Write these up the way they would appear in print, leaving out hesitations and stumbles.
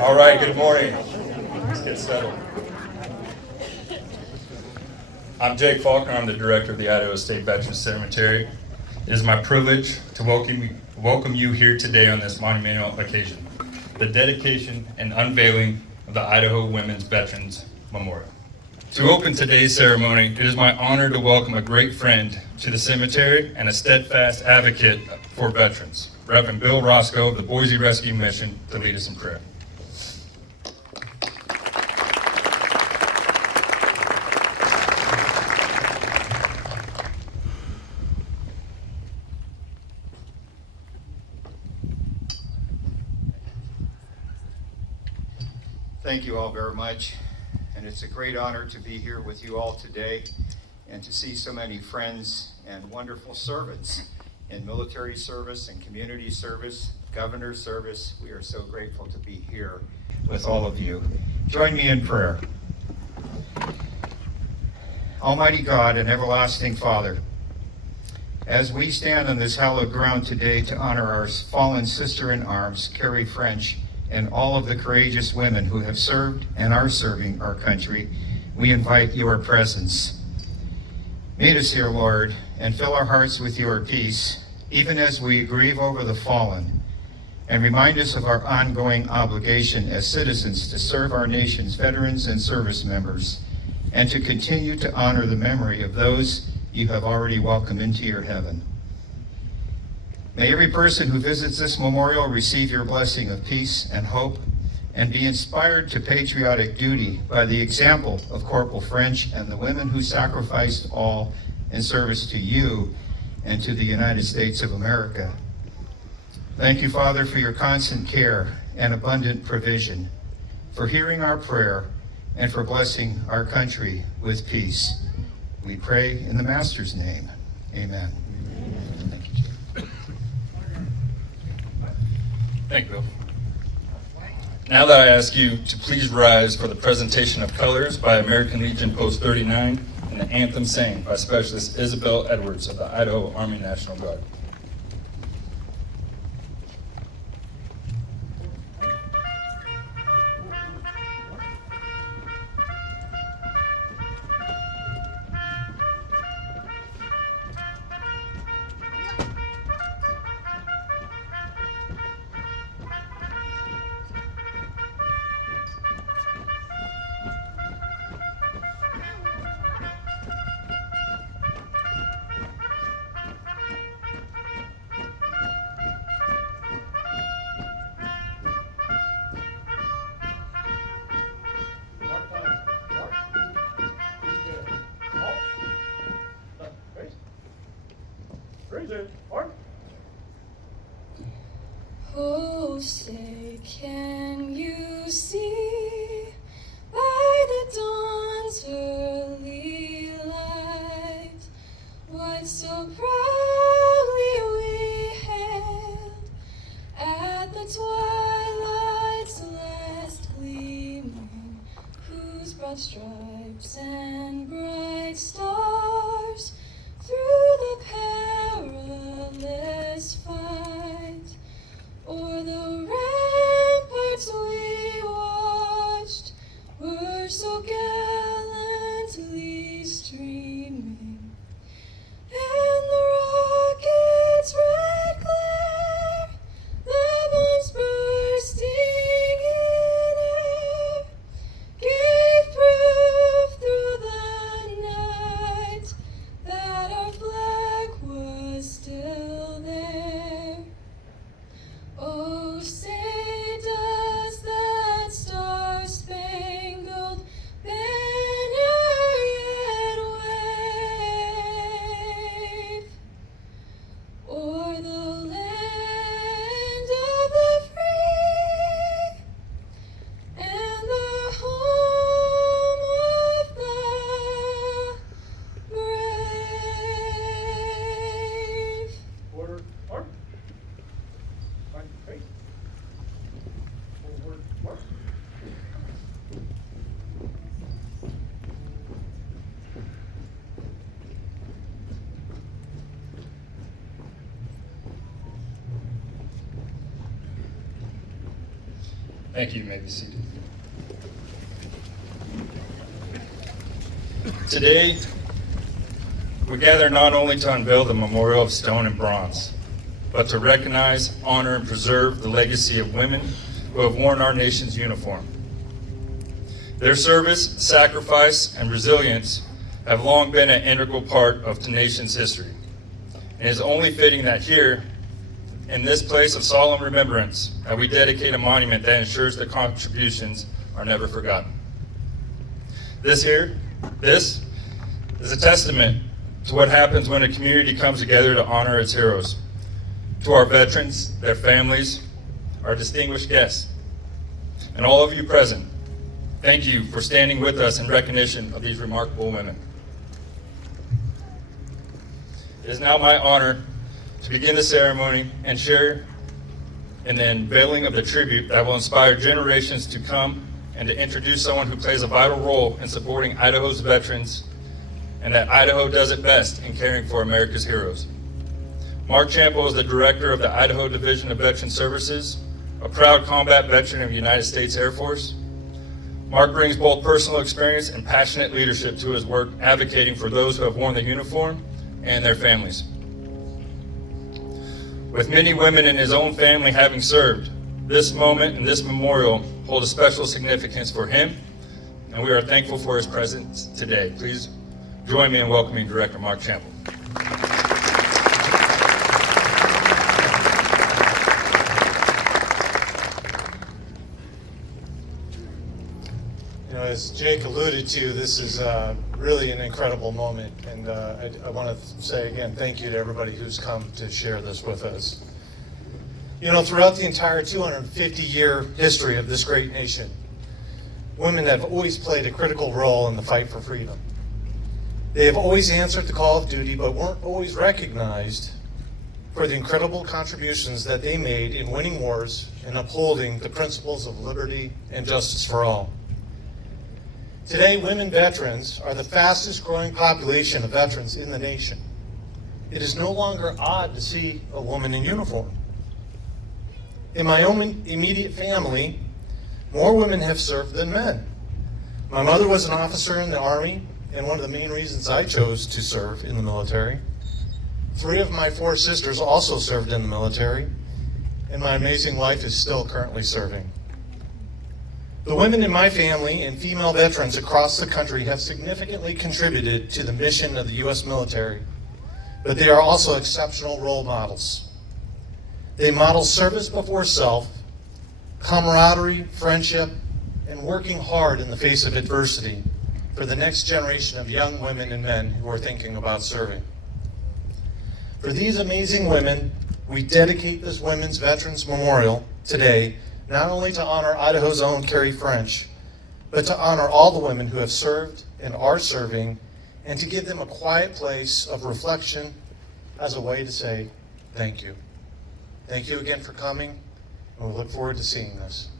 All right, good morning. Let's get settled. I'm Jake Faulkner. I'm the director of the Idaho State Veterans Cemetery. It is my privilege to welcome you here today on this monumental occasion, the dedication and unveiling of the Idaho Women's Veterans Memorial. To open today's ceremony, it is my honor to welcome a great friend to the cemetery and a steadfast advocate for veterans, Reverend Bill Roscoe of the Boise Rescue Mission, to lead us in prayer. Thank you all very much, and it's a great honor to be here with you all today and to see so many friends and wonderful servants in military service and community service, governor's service. We are so grateful to be here with all of you. Join me in prayer. Almighty God and everlasting Father, as we stand on this hallowed ground today to honor our fallen sister in arms, Carrie French, and all of the courageous women who have served and are serving our country, we invite your presence. Meet us here, Lord, and fill our hearts with your peace, even as we grieve over the fallen, and remind us of our ongoing obligation as citizens to serve our nation's veterans and service members, and to continue to honor the memory of those you have already welcomed into your heaven. May every person who visits this memorial receive your blessing of peace and hope and be inspired to patriotic duty by the example of Corporal French and the women who sacrificed all in service to you and to the United States of America. Thank you, Father, for your constant care and abundant provision, for hearing our prayer, and for blessing our country with peace. We pray in the Master's name. Amen. Thank you, Jim. Thank you, Bill. Now that I ask you to please rise for the presentation of colors by American Legion Post 39 and the anthem sang by Specialist Isabel Edwards of the Idaho Army National Guard. Oh, say, can you see by the dawn's early light what so proudly we hailed at the twilight's last gleaming, whose broad stripes and bright stars through the perilous fight o'er the ramparts we watched were so gallantly streaming, and the rocket's red glare, the bombs bursting in air, gave proof Thank you. You may be seated. Today, we gather not only to unveil the memorial of stone and bronze, but to recognize, honor, and preserve the legacy of women who have worn our nation's uniform. Their service, sacrifice, and resilience have long been an integral part of the nation's history. And it is only fitting that here, in this place of solemn remembrance, that we dedicate a monument that ensures their contributions are never forgotten. This is a testament to what happens when a community comes together to honor its heroes. To our veterans, their families, our distinguished guests, and all of you present, thank you for standing with us in recognition of these remarkable women. It is now my honor to begin the ceremony and share in the unveiling of the tribute that will inspire generations to come, and to introduce someone who plays a vital role in supporting Idaho's veterans, and that Idaho does it best in caring for America's heroes. Mark Chample is the director of the Idaho Division of Veteran Services, a proud combat veteran of the United States Air Force. Mark brings both personal experience and passionate leadership to his work advocating for those who have worn the uniform and their families. With many women in his own family having served, this moment and this memorial hold a special significance for him, and we are thankful for his presence today. Please join me in welcoming Director Mark Chample. As Jake alluded to, this is really an incredible moment, and I want to say again, thank you to everybody who's come to share this with us. You know, throughout the entire 250-year history of this great nation, women have always played a critical role in the fight for freedom. They have always answered the call of duty, but weren't always recognized for the incredible contributions that they made in winning wars and upholding the principles of liberty and justice for all. Today, women veterans are the fastest growing population of veterans in the nation. It is no longer odd to see a woman in uniform. In my own immediate family, more women have served than men. My mother was an officer in the Army, and one of the main reasons I chose to serve in the military. 3 of my 4 sisters also served in the military, and my amazing wife is still currently serving. The women in my family and female veterans across the country have significantly contributed to the mission of the U.S. military, but they are also exceptional role models. They model service before self, camaraderie, friendship, and working hard in the face of adversity for the next generation of young women and men who are thinking about serving. For these amazing women, we dedicate this Women's Veterans Memorial today, not only to honor Idaho's own Carrie French, but to honor all the women who have served and are serving, and to give them a quiet place of reflection as a way to say thank you. Thank you again for coming, and we look forward to seeing this.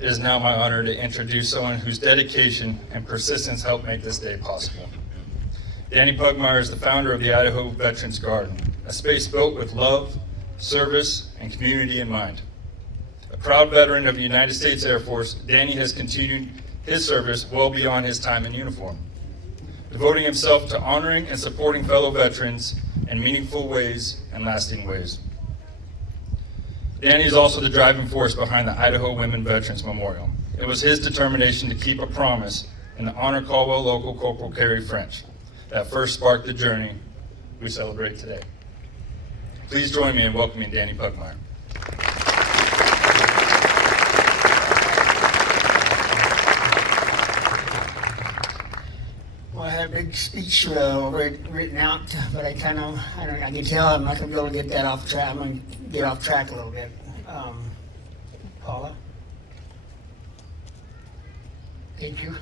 It is now my honor to introduce someone whose dedication and persistence helped make this day possible. Danny Pugmire is the founder of the Idaho Veterans Garden, a space built with love, service, and community in mind. A proud veteran of the United States Air Force, Danny has continued his service well beyond his time in uniform, devoting himself to honoring and supporting fellow veterans in meaningful ways and lasting ways. Danny is also the driving force behind the Idaho Women Veterans Memorial. It was his determination to keep a promise and to honor Caldwell local Corporal Carrie French that first sparked the journey we celebrate today. Please join me in welcoming Danny Pugmire. Well, I had a big speech written out, but I can tell I'm not going to be able to get that off track. I'm going to get off track a little bit. Paula, thank you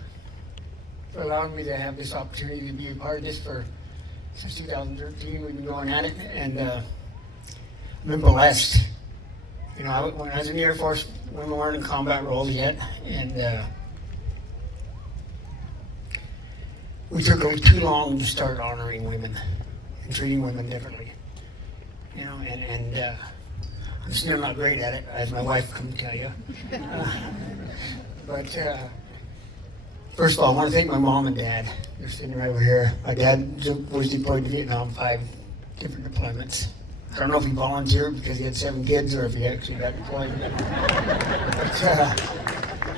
for allowing me to have this opportunity to be a part of this since 2013. We've been going at it, and I've been blessed. You know, when I was in the Air Force, we weren't in combat roles yet, and we took way too long to start honoring women. and treating women differently. You know, and I'm still not great at it, as my wife can tell you. But first of all, I want to thank my mom and dad. They're sitting right over here. My dad was deployed to Vietnam, 5 different deployments. I don't know if he volunteered because he had 7 kids or if he actually got deployed. But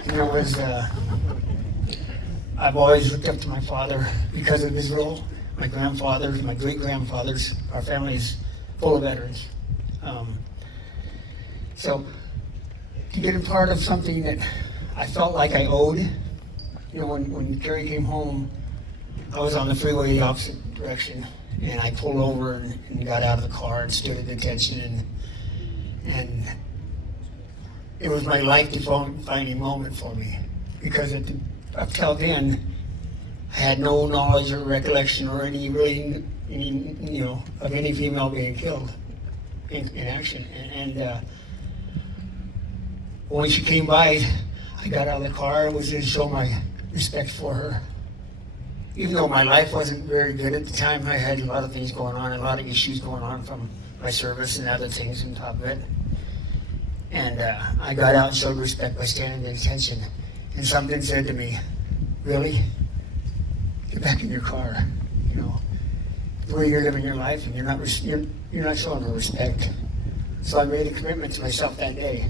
you know, I've always looked up to my father because of his role. My grandfathers, my great-grandfathers, our family is full of veterans. So to get a part of something that I felt like I owed, you know, when Carrie came home, I was on the freeway the opposite direction, and I pulled over and got out of the car and stood at attention, and it was my life-defining moment for me, because up till then, I had no knowledge or recollection or any you know, of any female being killed in action, and when she came by, I got out of the car and was going to show my respect for her. Even though my life wasn't very good at the time, I had a lot of things going on, a lot of issues going on from my service and other things on top of it. And I got out and showed respect by standing at attention. And something said to me, really? Get back in your car. You know, the way you're living your life, and you're not showing her respect. So I made a commitment to myself that day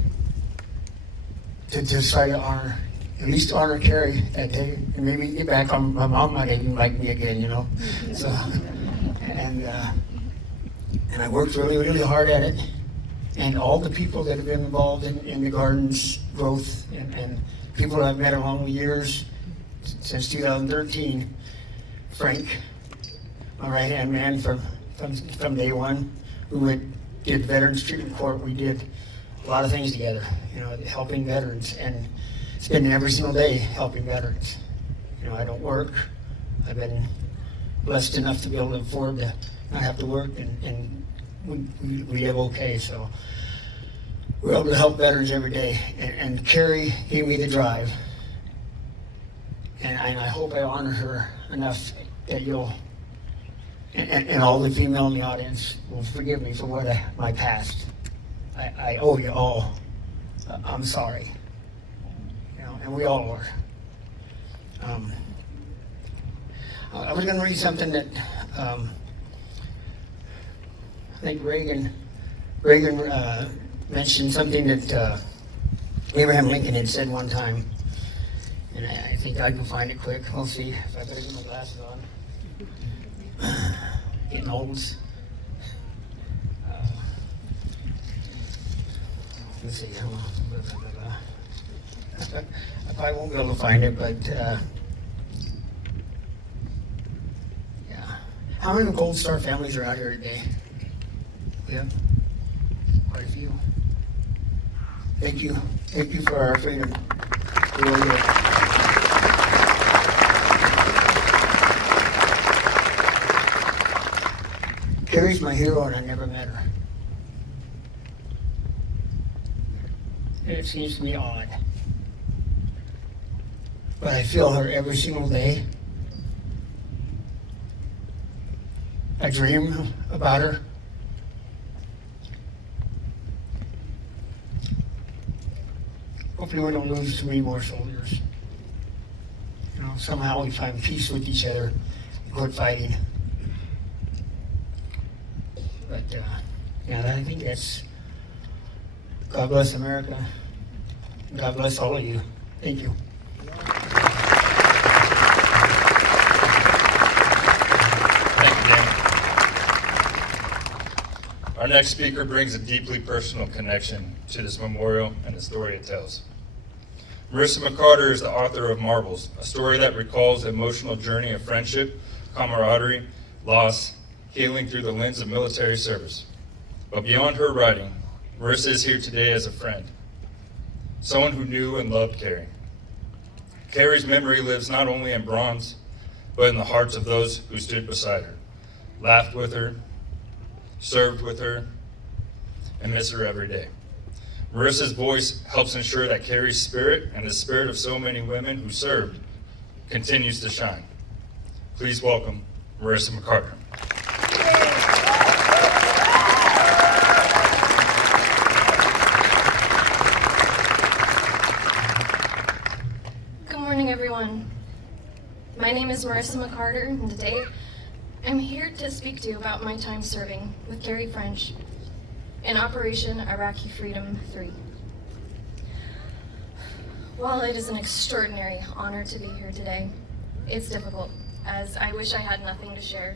to try to honor, at least honor Carrie that day, and maybe get back on. My mom might even like me again, you know. So, and I worked really, really hard at it. And all the people that have been involved in the garden's growth, and people that I've met along the years since 2013, Frank, my right-hand man from day one, who did Veterans Treatment Court. We did a lot of things together, you know, helping veterans, and spending every single day helping veterans. You know, I don't work. I've been blessed enough to be able to afford to not have to work, and we live okay. So we're able to help veterans every day. And Carrie gave me the drive, and I hope I honor her enough that you'll, and all the female in the audience will forgive me for my past. I owe you all. I'm sorry. You know, and we all are. I was going to read something that I think Reagan mentioned something that Abraham Lincoln had said one time, and I think I can find it quick. We'll see if I better get my glasses on. Getting old. Let's see. I probably won't be able to find it, but yeah. How many Gold Star families are out here today? Yeah, quite a few. Thank you. Thank you for our freedom. Carrie's my hero, and I never met her. It seems to me odd, but I feel her every single day. I dream about her. Hopefully we don't lose too many more soldiers. You know, somehow we find peace with each other and quit fighting. But yeah, I think that's, God bless America. God bless all of you. Thank you. Thank you, Dan. Our next speaker brings a deeply personal connection to this memorial and the story it tells. Marissa McCarter is the author of Marbles, a story that recalls the emotional journey of friendship, camaraderie, loss, healing through the lens of military service. But beyond her writing, Marissa is here today as a friend, someone who knew and loved Carrie. Carrie's memory lives not only in bronze, but in the hearts of those who stood beside her, laughed with her, served with her, and miss her every day. Marissa's voice helps ensure that Carrie's spirit and the spirit of so many women who served continues to shine. Please welcome Marissa McCarter. My name is Marissa McCarter, and today I'm here to speak to you about my time serving with Carrie French in Operation Iraqi Freedom 3. While it is an extraordinary honor to be here today, it's difficult, as I wish I had nothing to share.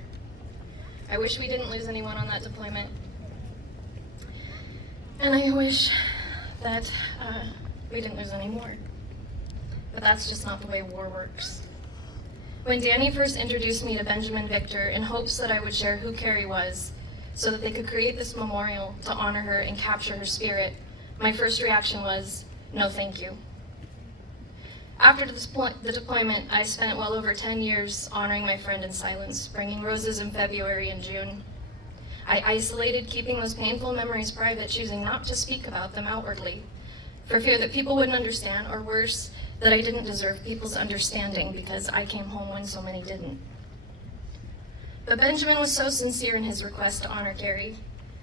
I wish we didn't lose anyone on that deployment. And I wish that we didn't lose any more. But that's just not the way war works. When Danny first introduced me to Benjamin Victor in hopes that I would share who Carrie was so that they could create this memorial to honor her and capture her spirit, my first reaction was, no thank you. After the deployment, I spent well over 10 years honoring my friend in silence, bringing roses in February and June. I isolated, keeping those painful memories private, choosing not to speak about them outwardly, for fear that people wouldn't understand, or worse, that I didn't deserve people's understanding because I came home when so many didn't. But Benjamin was so sincere in his request to honor Carrie,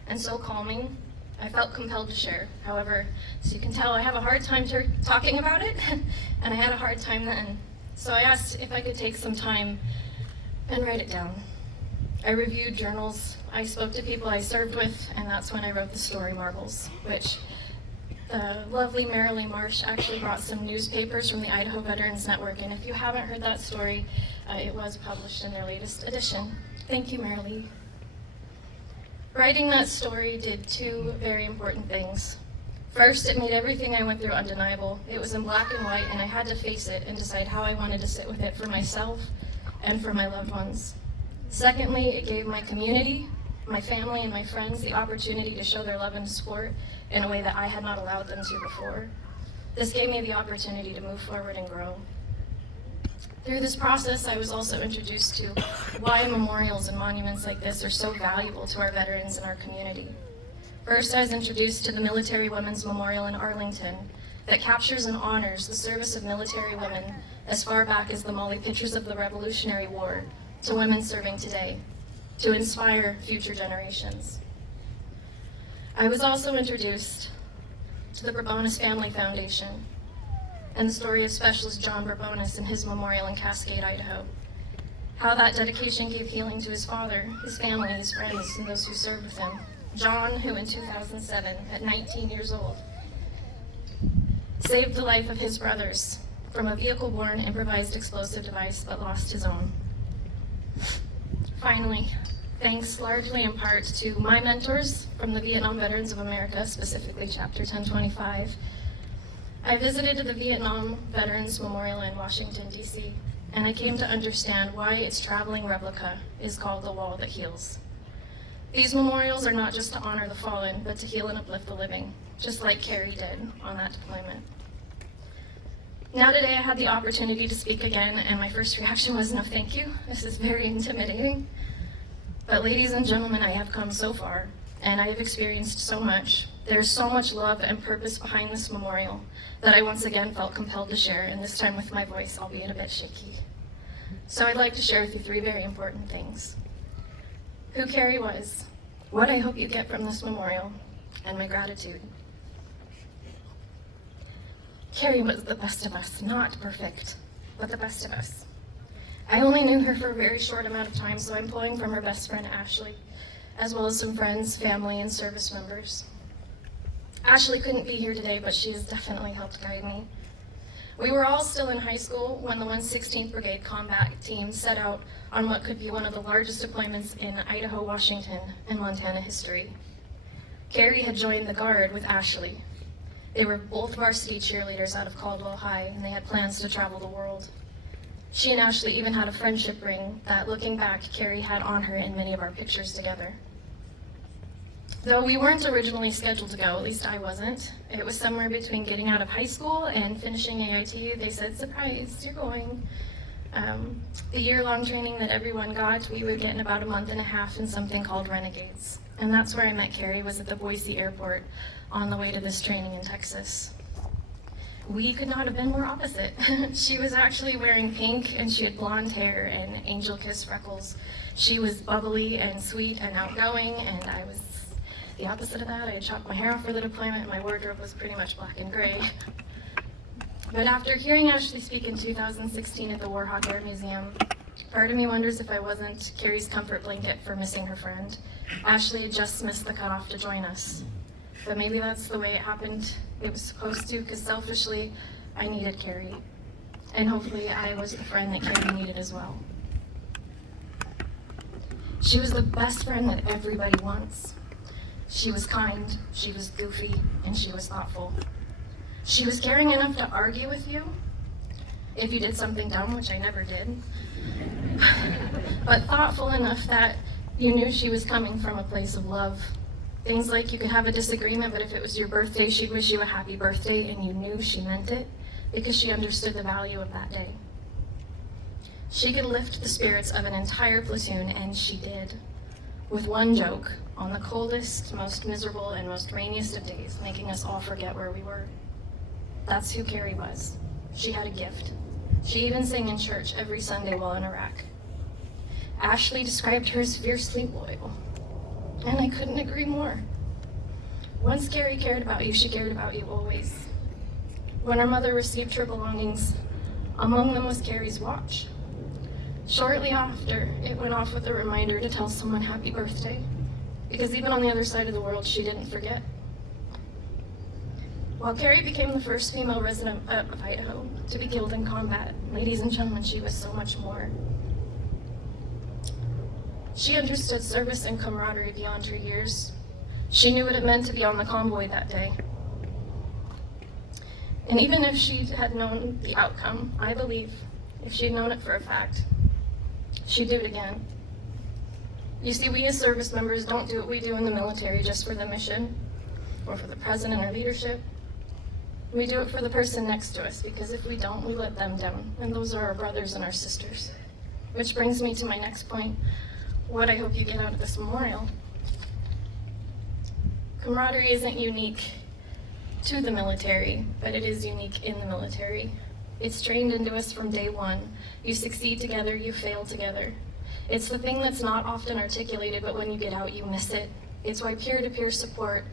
and so calming, I felt compelled to share. However, as you can tell, I have a hard time talking about it, and I had a hard time then. So I asked if I could take some time and write it down. I reviewed journals, I spoke to people I served with, and that's when I wrote the story Marbles, which the lovely Marilee Marsh actually brought some newspapers from the Idaho Veterans Network, and if you haven't heard that story, it was published in their latest edition. Thank you, Marilee. Writing that story did two very important things. First, it made everything I went through undeniable. It was in black and white, and I had to face it and decide how I wanted to sit with it for myself and for my loved ones. Secondly, it gave my community, my family, and my friends the opportunity to show their love and support in a way that I had not allowed them to before. This gave me the opportunity to move forward and grow. Through this process, I was also introduced to why memorials and monuments like this are so valuable to our veterans and our community. First, I was introduced to the Military Women's Memorial in Arlington that captures and honors the service of military women as far back as the Molly Pictures of the Revolutionary War to women serving today, to inspire future generations. I was also introduced to the Bourbonis Family Foundation and the story of Specialist John Bourbonis and his memorial in Cascade, Idaho. How that dedication gave healing to his father, his family, his friends, and those who served with him. John, who in 2007, at 19 years old, saved the life of his brothers from a vehicle-borne improvised explosive device but lost his own. Finally, thanks largely in part to my mentors from the Vietnam Veterans of America, specifically Chapter 1025, I visited the Vietnam Veterans Memorial in Washington, D.C., and I came to understand why its traveling replica is called the Wall That Heals. These memorials are not just to honor the fallen, but to heal and uplift the living, just like Carrie did on that deployment. Now today I had the opportunity to speak again, and my first reaction was no thank you. This is very intimidating. But ladies and gentlemen, I have come so far, and I have experienced so much. There's so much love and purpose behind this memorial that I once again felt compelled to share, and this time with my voice, albeit a bit shaky. So I'd like to share with you three very important things. Who Carrie was, what I hope you get from this memorial, and my gratitude. Carrie was the best of us, not perfect, but the best of us. I only knew her for a very short amount of time, so I'm pulling from her best friend, Ashley, as well as some friends, family, and service members. Ashley couldn't be here today, but she has definitely helped guide me. We were all still in high school when the 116th Brigade Combat Team set out on what could be one of the largest deployments in Idaho, Washington, and Montana history. Carrie had joined the Guard with Ashley. They were both varsity cheerleaders out of Caldwell High, and they had plans to travel the world. She and Ashley even had a friendship ring that, looking back, Carrie had on her in many of our pictures together. Though we weren't originally scheduled to go, at least I wasn't, it was somewhere between getting out of high school and finishing AIT. They said, surprise, you're going. The year-long training that everyone got, we would get in about a month and a half in something called Renegades. And that's where I met Carrie, was at the Boise airport on the way to this training in Texas. We could not have been more opposite. She was actually wearing pink, and she had blonde hair and angel kiss freckles. She was bubbly and sweet and outgoing, and I was the opposite of that. I had chopped my hair off for the deployment, and my wardrobe was pretty much black and gray. But after hearing Ashley speak in 2016 at the Warhawk Air Museum, part of me wonders if I wasn't Carrie's comfort blanket for missing her friend. Ashley had just missed the cutoff to join us. But maybe that's the way it happened. It was supposed to, because selfishly, I needed Carrie. And hopefully I was the friend that Carrie needed as well. She was the best friend that everybody wants. She was kind, she was goofy, and she was thoughtful. She was caring enough to argue with you if you did something dumb, which I never did, but thoughtful enough that you knew she was coming from a place of love. Things like you could have a disagreement, but if it was your birthday, she'd wish you a happy birthday, and you knew she meant it because she understood the value of that day. She could lift the spirits of an entire platoon, and she did, with one joke on the coldest, most miserable, and most rainiest of days, making us all forget where we were. That's who Carrie was. She had a gift. She even sang in church every Sunday while in Iraq. Ashley described her as fiercely loyal, and I couldn't agree more. Once Carrie cared about you, she cared about you always. When our mother received her belongings, among them was Carrie's watch. Shortly after, it went off with a reminder to tell someone happy birthday, because even on the other side of the world, she didn't forget. While Carrie became the first female resident of Idaho to be killed in combat, ladies and gentlemen, she was so much more. She understood service and camaraderie beyond her years. She knew what it meant to be on the convoy that day. And even if she had known the outcome, I believe, if she'd known it for a fact, she'd do it again. You see, we as service members don't do what we do in the military just for the mission or for the president or leadership. We do it for the person next to us, because if we don't, we let them down, and those are our brothers and our sisters. Which brings me to my next point, what I hope you get out of this memorial. Camaraderie isn't unique to the military, but it is unique in the military. It's trained into us from day one. You succeed together, you fail together. It's the thing that's not often articulated, but when you get out, you miss it. It's why peer-to-peer support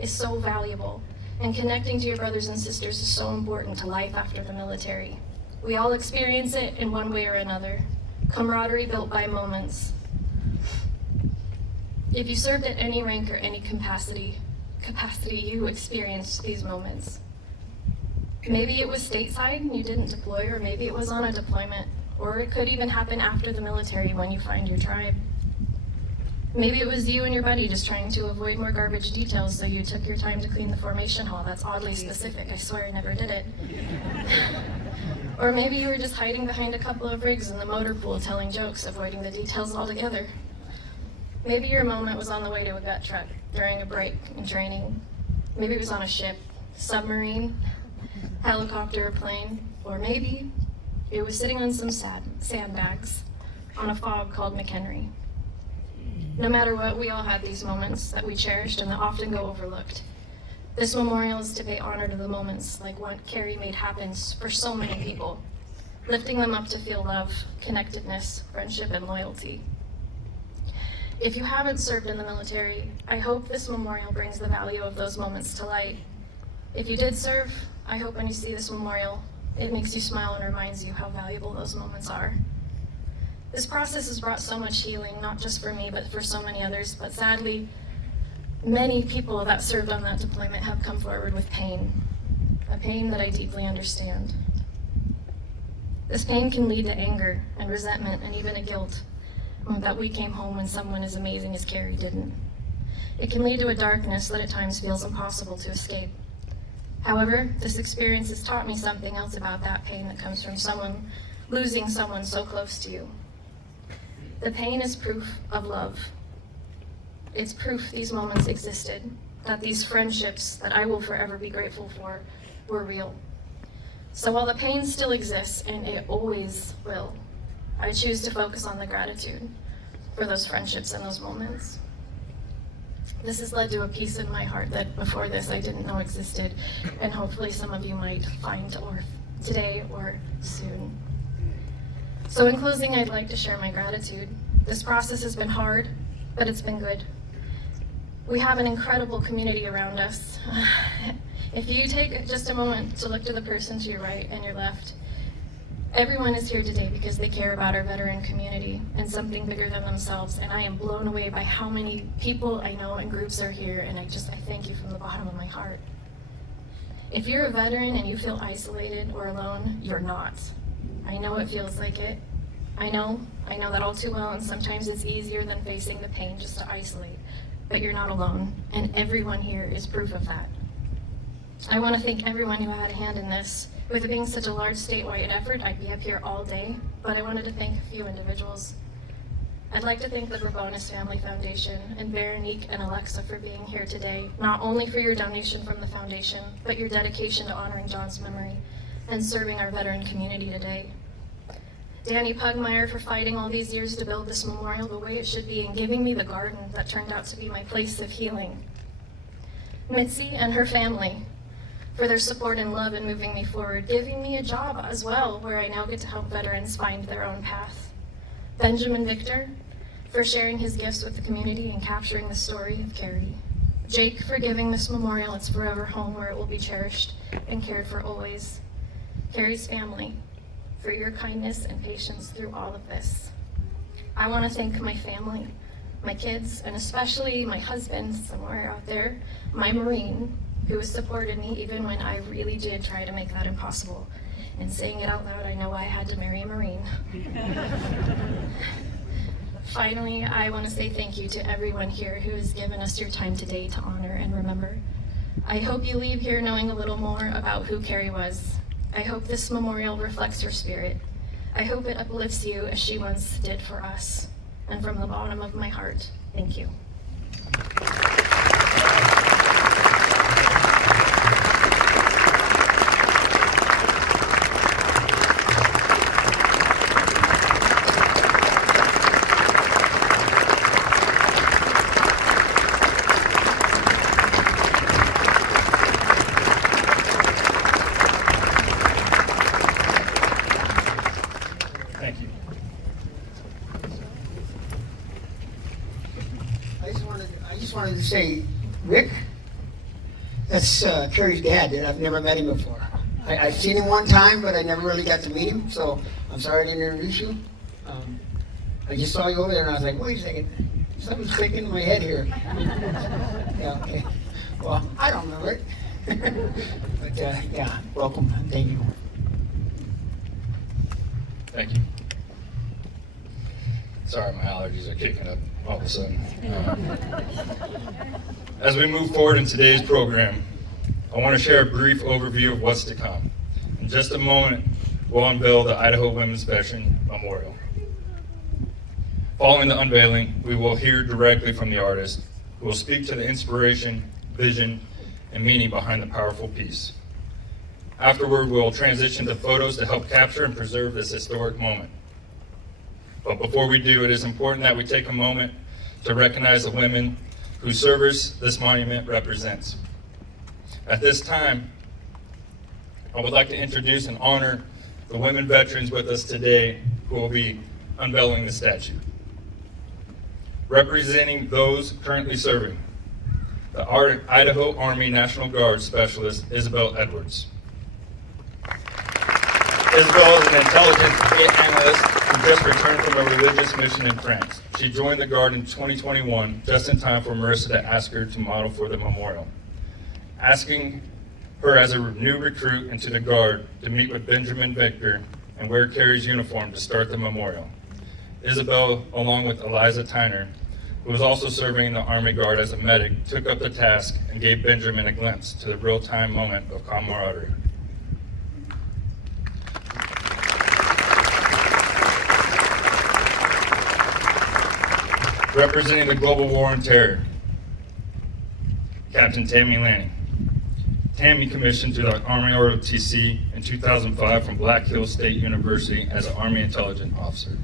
is so valuable. And connecting to your brothers and sisters is so important to life after the military. We all experience it in one way or another. Camaraderie built by moments. If you served at any rank or any capacity, you experienced these moments. Maybe it was stateside and you didn't deploy, or maybe it was on a deployment, or it could even happen after the military when you find your tribe. Maybe it was you and your buddy just trying to avoid more garbage details, so you took your time to clean the formation hall. That's oddly specific. I swear I never did it. Or maybe you were just hiding behind a couple of rigs in the motor pool telling jokes, avoiding the details altogether. Maybe your moment was on the way to a gut truck during a break in training. Maybe it was on a ship, submarine, helicopter, or plane. Or maybe it was sitting on some sandbags on a fog called McHenry. No matter what, we all had these moments that we cherished and that often go overlooked. This memorial is to pay honor to the moments like what Carrie made happen for so many people, lifting them up to feel love, connectedness, friendship, and loyalty. If you haven't served in the military, I hope this memorial brings the value of those moments to light. If you did serve, I hope when you see this memorial, it makes you smile and reminds you how valuable those moments are. This process has brought so much healing, not just for me, but for so many others. But sadly, many people that served on that deployment have come forward with pain, a pain that I deeply understand. This pain can lead to anger and resentment and even a guilt that we came home when someone as amazing as Carrie didn't. It can lead to a darkness that at times feels impossible to escape. However, this experience has taught me something else about that pain that comes from losing someone so close to you. The pain is proof of love. It's proof these moments existed, that these friendships that I will forever be grateful for were real. So while the pain still exists, and it always will, I choose to focus on the gratitude for those friendships and those moments. This has led to a peace in my heart that before this I didn't know existed, and hopefully some of you might find today or soon. So in closing, I'd like to share my gratitude. This process has been hard, but it's been good. We have an incredible community around us. If you take just a moment to look to the person to your right and your left, everyone is here today because they care about our veteran community and something bigger than themselves, and I am blown away by how many people I know and groups are here, and I thank you from the bottom of my heart. If you're a veteran and you feel isolated or alone, you're not. I know it feels like it. I know that all too well, and sometimes it's easier than facing the pain just to isolate, but you're not alone, and everyone here is proof of that. I want to thank everyone who had a hand in this. With it being such a large statewide effort, I'd be up here all day, but I wanted to thank a few individuals. I'd like to thank the Bravonis Family Foundation and Veronique and Alexa for being here today, not only for your donation from the foundation, but your dedication to honoring John's memory and serving our veteran community today. Danny Pugmire for fighting all these years to build this memorial the way it should be and giving me the garden that turned out to be my place of healing. Mitzi and her family for their support and love in moving me forward, giving me a job as well, where I now get to help veterans find their own path. Benjamin Victor for sharing his gifts with the community and capturing the story of Carrie. Jake for giving this memorial its forever home where it will be cherished and cared for always. Carrie's family for your kindness and patience through all of this. I want to thank my family, my kids, and especially my husband somewhere out there, my Marine, who has supported me even when I really did try to make that impossible. And saying it out loud, I know I had to marry a Marine. Finally, I want to say thank you to everyone here who has given us your time today to honor and remember. I hope you leave here knowing a little more about who Carrie was. I hope this memorial reflects her spirit. I hope it uplifts you as she once did for us. And from the bottom of my heart, thank you. Thank you. I just wanted to say, Rick, that's Carrie's dad, and I've never met him before. I've seen him one time, but I never really got to meet him, so I'm sorry I didn't introduce you. I just saw you over there, and I was like, wait a second, something's clicking in my head here. Yeah, okay. Well, I don't remember it. But yeah, welcome, thank you. Thank you. Sorry, my allergies are kicking up all of a sudden. As we move forward in today's program, I want to share a brief overview of what's to come. In just a moment, we'll unveil the Idaho Women's Veteran Memorial. Following the unveiling, we will hear directly from the artist, who will speak to the inspiration, vision, and meaning behind the powerful piece. Afterward, we'll transition to photos to help capture and preserve this historic moment. But before we do, it is important that we take a moment to recognize the women whose service this monument represents. At this time, I would like to introduce and honor the women veterans with us today who will be unveiling the statue. Representing those currently serving, the Idaho Army National Guard Specialist, Isabel Edwards. Isabel is an intelligence analyst who just returned from a religious mission in France. She joined the Guard in 2021, just in time for Marissa to ask her to model for the memorial. Asking her as a new recruit into the Guard to meet with Benjamin Victor and wear Carrie's uniform to start the memorial. Isabel, along with Eliza Tyner, who was also serving in the Army Guard as a medic, took up the task and gave Benjamin a glimpse to the real-time moment of camaraderie. Representing the Global War on Terror, Captain Tammy Lanning. Tammy commissioned to the Army ROTC in 2005 from Black Hills State University as an Army Intelligence Officer.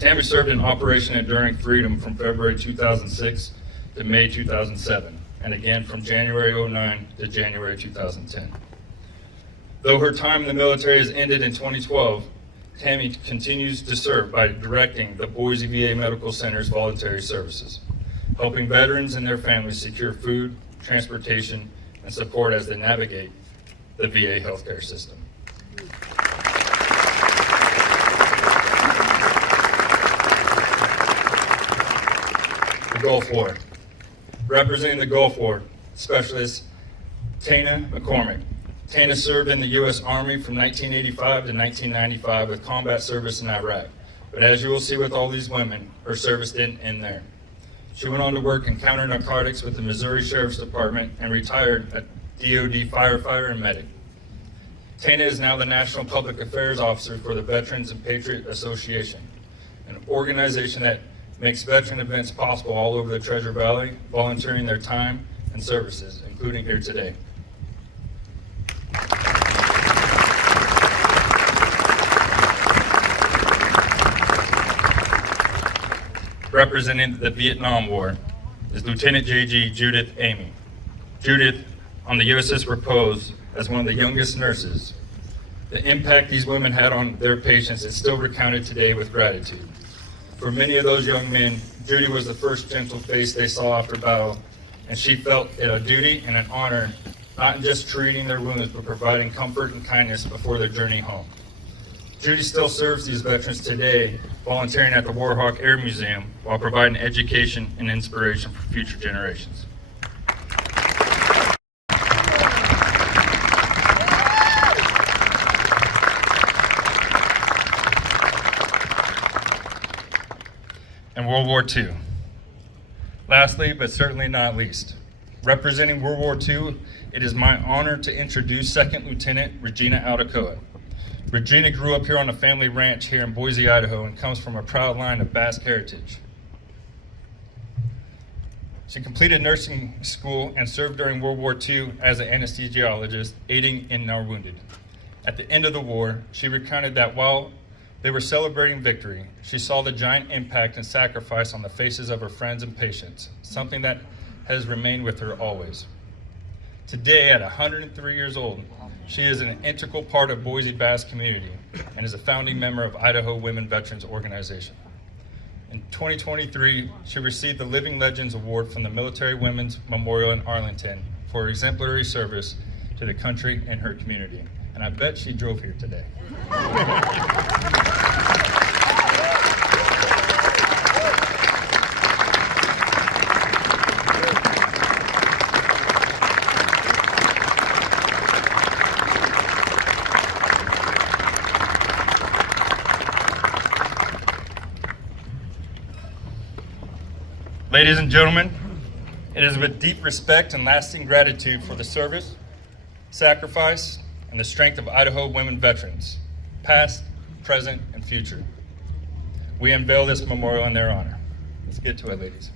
Tammy served in Operation Enduring Freedom from February 2006 to May 2007, and again from January 2009 to January 2010. Though her time in the military has ended in 2012, Tammy continues to serve by directing the Boise VA Medical Center's voluntary services. helping veterans and their families secure food, transportation, and support as they navigate the VA healthcare system. The Gulf War. Representing the Gulf War, Specialist Tana McCormick. Tana served in the U.S. Army from 1985 to 1995 with combat service in Iraq. But as you will see with all these women, her service didn't end there. She went on to work in counter narcotics with the Missouri Sheriff's Department and retired a DoD firefighter and medic. Tana is now the National Public Affairs Officer for the Veterans and Patriot Association, an organization that makes veteran events possible all over the Treasure Valley, volunteering their time and services, including here today. Representing the Vietnam War is Lieutenant J.G. Judith Amy. Judith, on the USS Repose, as one of the youngest nurses, the impact these women had on their patients is still recounted today with gratitude. For many of those young men, Judy was the first gentle face they saw after battle, and she felt it a duty and an honor, not in just treating their wounds, but providing comfort and kindness before their journey home. Judy still serves these veterans today, volunteering at the Warhawk Air Museum while providing education and inspiration for future generations. And World War II. Lastly, but certainly not least, representing World War II, it is my honor to introduce Second Lieutenant Regina Aldecoa. Regina grew up here on a family ranch here in Boise, Idaho, and comes from a proud line of Basque heritage. She completed nursing school and served during World War II as an anesthesiologist, aiding in our wounded. At the end of the war, she recounted that while they were celebrating victory, she saw the giant impact and sacrifice on the faces of her friends and patients, something that has remained with her always. Today, at 103 years old, she is an integral part of Boise Basque community and is a founding member of Idaho Women Veterans Organization. In 2023, she received the Living Legends Award from the Military Women's Memorial in Arlington for exemplary service to the country and her community. And I bet she drove here today. Ladies and gentlemen, it is with deep respect and lasting gratitude for the service, sacrifice, and the strength of Idaho women veterans, past, present, and future. We unveil this memorial in their honor. Let's get to it, ladies.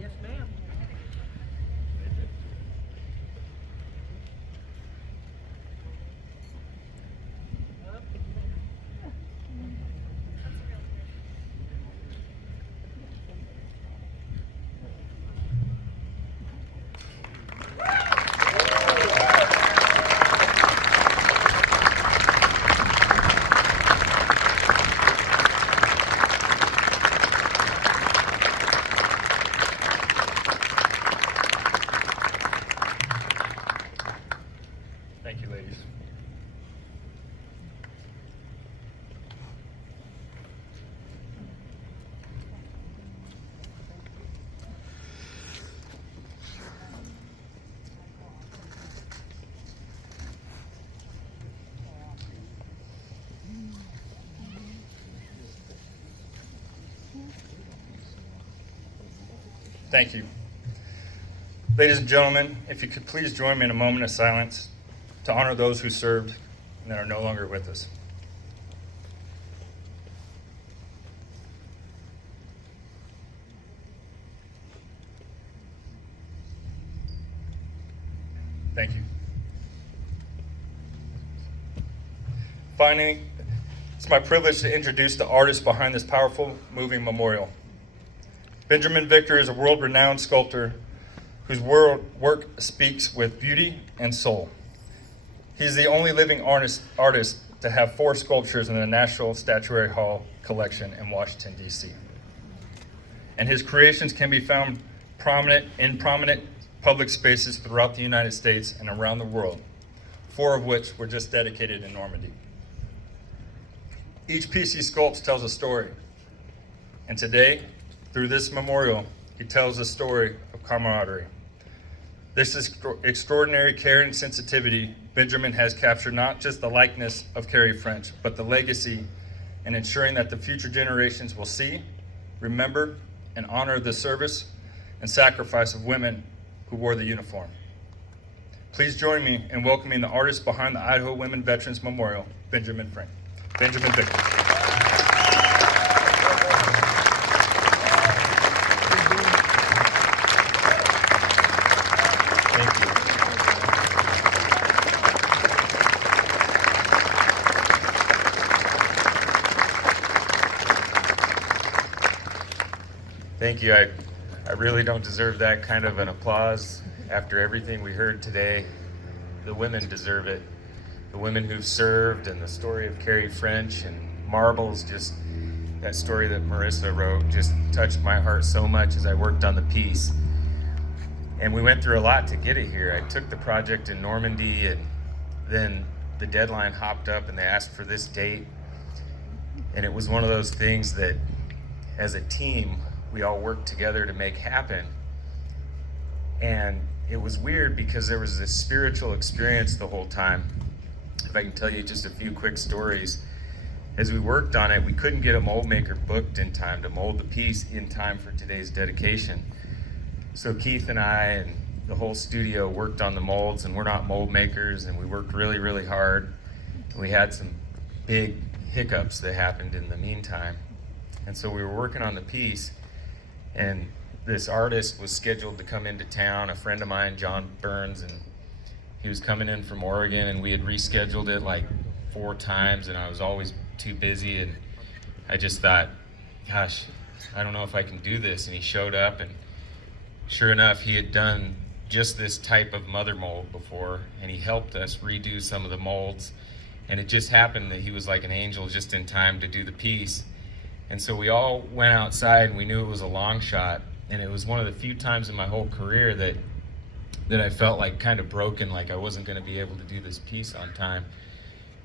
Yes, ma'am. Thank you, ladies. Thank you. Ladies and gentlemen, if you could please join me in a moment of silence to honor those who served and that are no longer with us. Thank you. Finally, it's my privilege to introduce the artist behind this powerful, moving memorial. Benjamin Victor is a world-renowned sculptor who whose work speaks with beauty and soul. He's the only living artist to have 4 sculptures in the National Statuary Hall collection in Washington, D.C. And his creations can be found in prominent public spaces throughout the United States and around the world, 4 of which were just dedicated in Normandy. Each piece he sculpts tells a story, and today, through this memorial, he tells a story of camaraderie. This extraordinary care and sensitivity Benjamin has captured not just the likeness of Carrie French, but the legacy in ensuring that the future generations will see, remember, and honor the service and sacrifice of women who wore the uniform. Please join me in welcoming the artist behind the Idaho Women Veterans Memorial, Benjamin Victor. Thank you. Thank you. I really don't deserve that kind of an applause after everything we heard today. The women deserve it. The women who've served, and the story of Carrie French and Marbles, just that story that Marissa wrote just touched my heart so much as I worked on the piece. And we went through a lot to get it here. I took the project in Normandy, and then the deadline hopped up and they asked for this date. And it was one of those things that as a team, we all worked together to make happen. And it was weird because there was this spiritual experience the whole time. If I can tell you just a few quick stories. As we worked on it, we couldn't get a mold maker booked in time to mold the piece in time for today's dedication. So Keith and I and the whole studio worked on the molds, and we're not mold makers, and we worked really, really hard. We had some big hiccups that happened in the meantime. And so we were working on the piece, and this artist was scheduled to come into town, a friend of mine, John Burns, and he was coming in from Oregon, and we had rescheduled it like 4 times, and I was always too busy, and I just thought, gosh, I don't know if I can do this. And he showed up, and sure enough, he had done just this type of mother mold before, and he helped us redo some of the molds, and it just happened that he was like an angel just in time to do the piece. And so we all went outside, and we knew it was a long shot, and it was one of the few times in my whole career that I felt like kind of broken, like I wasn't going to be able to do this piece on time,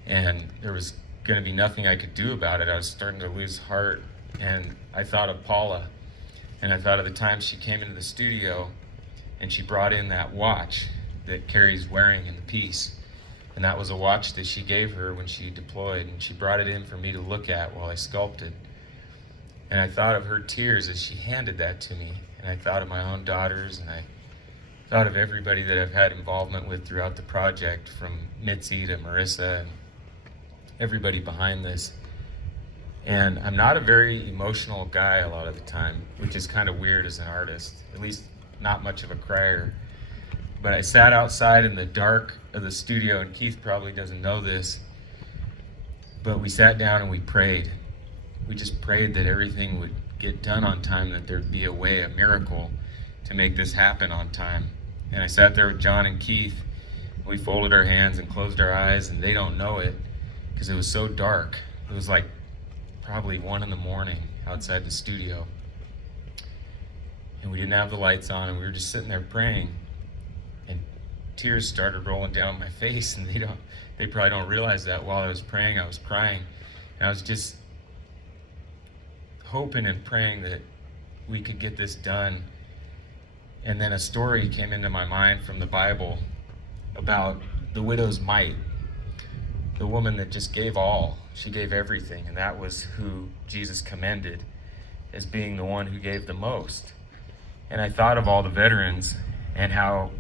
and there was going to be nothing I could do about it. I was starting to lose heart, and I thought of Paula, and I thought of the time she came into the studio and she brought in that watch that Carrie's wearing in the piece, and that was a watch that she gave her when she deployed, and she brought it in for me to look at while I sculpted. And I thought of her tears as she handed that to me, and I thought of my own daughters, and I thought of everybody that I've had involvement with throughout the project, from Mitzi to Marissa and everybody behind this. And I'm not a very emotional guy a lot of the time, which is kind of weird as an artist, at least not much of a crier. But I sat outside in the dark of the studio, and Keith probably doesn't know this, but we sat down and we prayed. We just prayed that everything would get done on time, that there'd be a way, a miracle, to make this happen on time. And I sat there with John and Keith. We folded our hands and closed our eyes, and they don't know it because it was so dark. It was like probably 1 a.m. outside the studio. And we didn't have the lights on, and we were just sitting there praying. And tears started rolling down my face, and they probably don't realize that while I was praying, I was crying. And I was just hoping and praying that we could get this done. And then a story came into my mind from the Bible about the widow's mite, the woman that just gave all. She gave everything, and that was who Jesus commended as being the one who gave the most. And I thought of all the veterans and how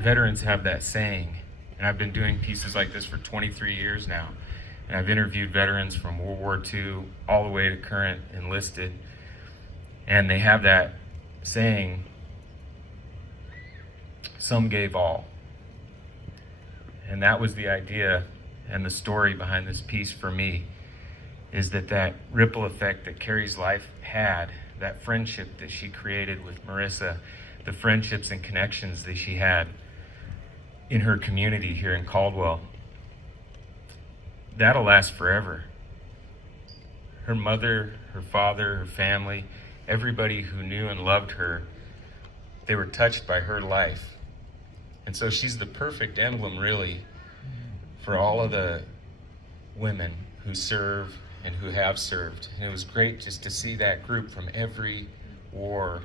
veterans have that saying. And I've been doing pieces like this for 23 years now. And I've interviewed veterans from World War II all the way to current enlisted. And they have that saying, some gave all. And that was the idea and the story behind this piece for me, is that ripple effect that Carrie's life had, that friendship that she created with Marissa, the friendships and connections that she had in her community here in Caldwell, that'll last forever. Her mother, her father, her family, everybody who knew and loved her, they were touched by her life. And so she's the perfect emblem, really, for all of the women who serve and who have served. And it was great just to see that group from every war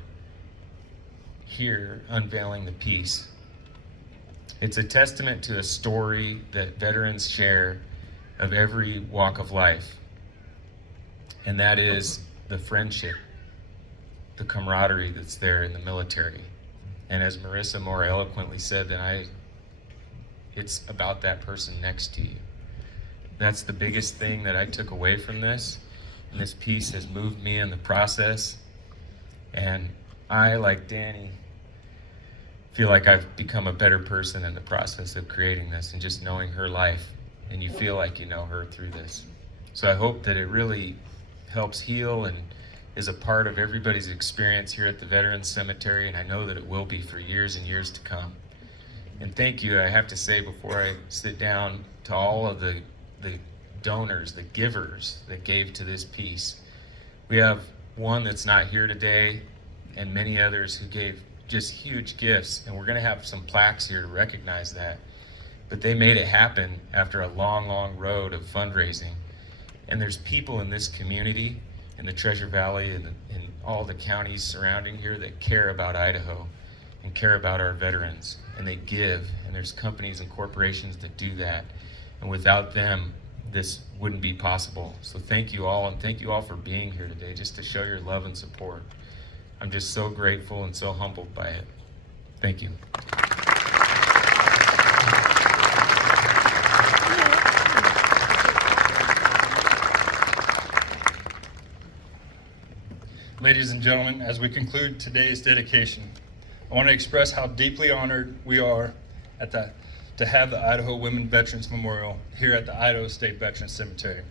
here unveiling the peace. It's a testament to a story that veterans share of every walk of life, and that is the friendship, the camaraderie that's there in the military. And as Marissa more eloquently said than I, it's about that person next to you. That's the biggest thing that I took away from this, and this piece has moved me in the process. And I, like Danny, feel like I've become a better person in the process of creating this and just knowing her life, and you feel like you know her through this. So I hope that it really helps heal and is a part of everybody's experience here at the Veterans Cemetery, and I know that it will be for years and years to come. And thank you, I have to say before I sit down, to all of the donors, the givers that gave to this piece. We have one that's not here today, and many others who gave just huge gifts, and we're gonna have some plaques here to recognize that. But they made it happen after a long, long road of fundraising. And there's people in this community, in the Treasure Valley and in all the counties surrounding here that care about Idaho and care about our veterans, and they give, and there's companies and corporations that do that. And without them, this wouldn't be possible. So thank you all, and thank you all for being here today just to show your love and support. I'm just so grateful and so humbled by it. Thank you. Ladies and gentlemen, as we conclude today's dedication, I want to express how deeply honored we are to have the Idaho Women Veterans Memorial here at the Idaho State Veterans Cemetery.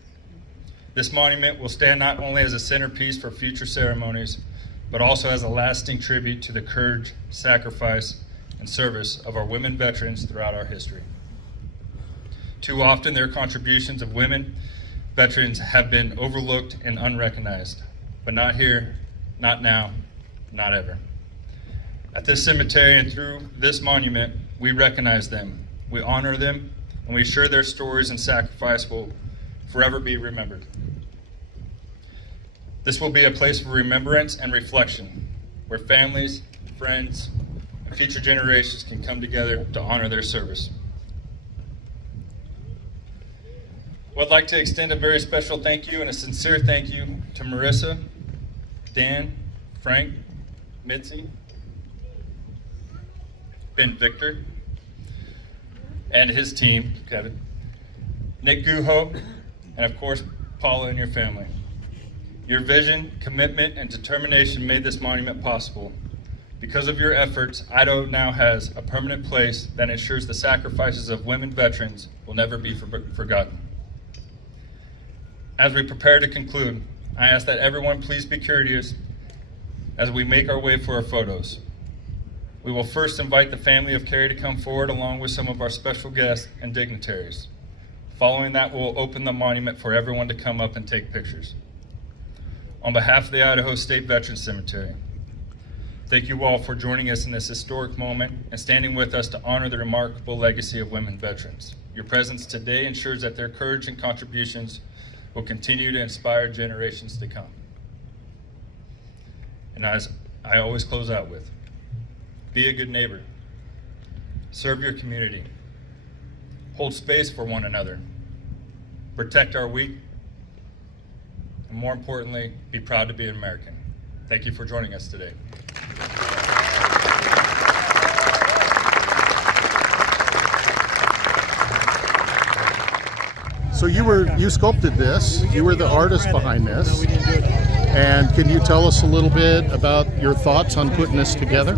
This monument will stand not only as a centerpiece for future ceremonies, but also as a lasting tribute to the courage, sacrifice, and service of our women veterans throughout our history. Too often, their contributions of women veterans have been overlooked and unrecognized, but not here, not now, not ever. At this cemetery and through this monument, we recognize them, we honor them, and we assure their stories and sacrifice will forever be remembered. This will be a place for remembrance and reflection, where families, friends, and future generations can come together to honor their service. Well, I'd like to extend a very special thank you and a sincere thank you to Marissa, Dan, Frank, Mitzi, Ben Victor, and his team, Kevin, Nick Guho, and of course, Paula and your family. Your vision, commitment, and determination made this monument possible. Because of your efforts, Idaho now has a permanent place that ensures the sacrifices of women veterans will never be forgotten. As we prepare to conclude, I ask that everyone please be courteous as we make our way for our photos. We will first invite the family of Carrie to come forward along with some of our special guests and dignitaries. Following that, we'll open the monument for everyone to come up and take pictures. On behalf of the Idaho State Veterans Cemetery, thank you all for joining us in this historic moment and standing with us to honor the remarkable legacy of women veterans. Your presence today ensures that their courage and contributions will continue to inspire generations to come. And as I always close out with, be a good neighbor, serve your community, hold space for one another, protect our weak, and more importantly, be proud to be an American. Thank you for joining us today. So you sculpted this, you were the artist behind this, and can you tell us a little bit about your thoughts on putting this together?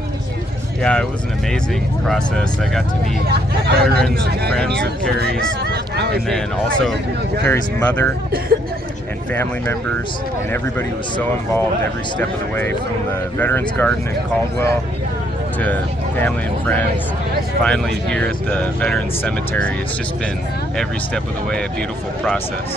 Yeah, it was an amazing process. I got to meet veterans and friends of Carrie's, and then also Carrie's mother and family members, and everybody was so involved every step of the way, from the Veterans Garden in Caldwell to family and friends. Finally here at the Veterans Cemetery, it's just been every step of the way a beautiful process.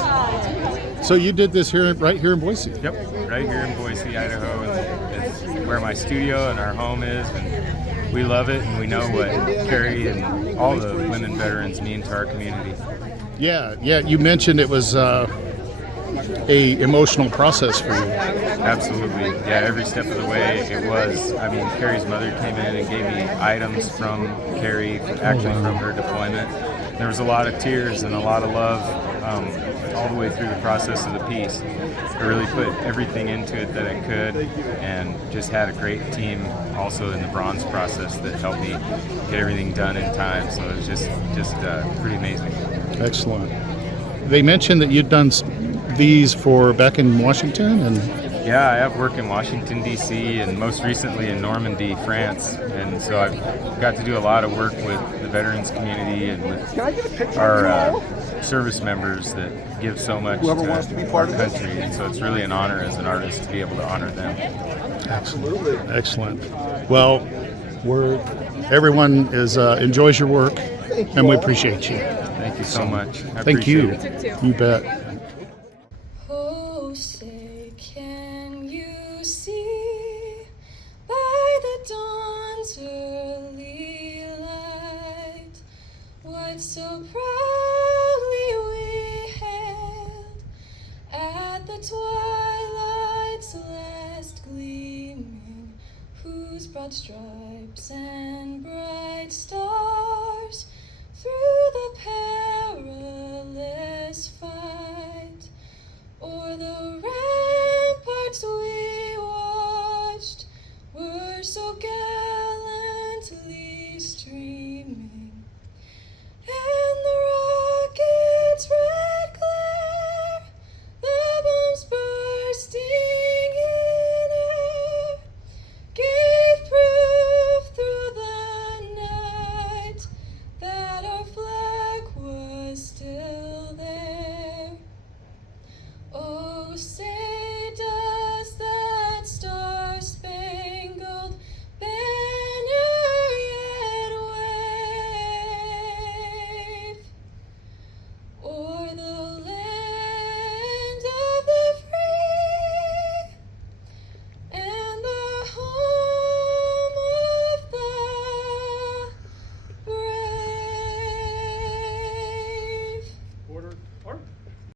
So you did this right here in Boise? Yep, right here in Boise, Idaho, and it's where my studio and our home is, and we love it, and we know what Carrie and all the women veterans mean to our community. Yeah. You mentioned it was a emotional process for you. Absolutely. Yeah, every step of the way it was. I mean, Carrie's mother came in and gave me items from Carrie, actually from her deployment. There was a lot of tears and a lot of love all the way through the process of the piece. I really put everything into it that I could, and just had a great team also in the bronze process that helped me get everything done in time. So it was just pretty amazing. Excellent. They mentioned that you'd done these for back in Washington, and yeah, I have worked in Washington, D.C., and most recently in Normandy, France. And so I've got to do a lot of work with the veterans community and with our service members that give so much to our country. And so it's really an honor as an artist to be able to honor them. absolutely excellent. Well, everyone enjoys your work, and we appreciate you. Thank you so much. I Thank you. appreciate it. You bet. Oh, say, can you see by the dawn's early light what so proudly we hailed at the twilight's last gleaming, whose broad stripes and bright stars through the perilous fight o'er the ramparts we watched were so gay.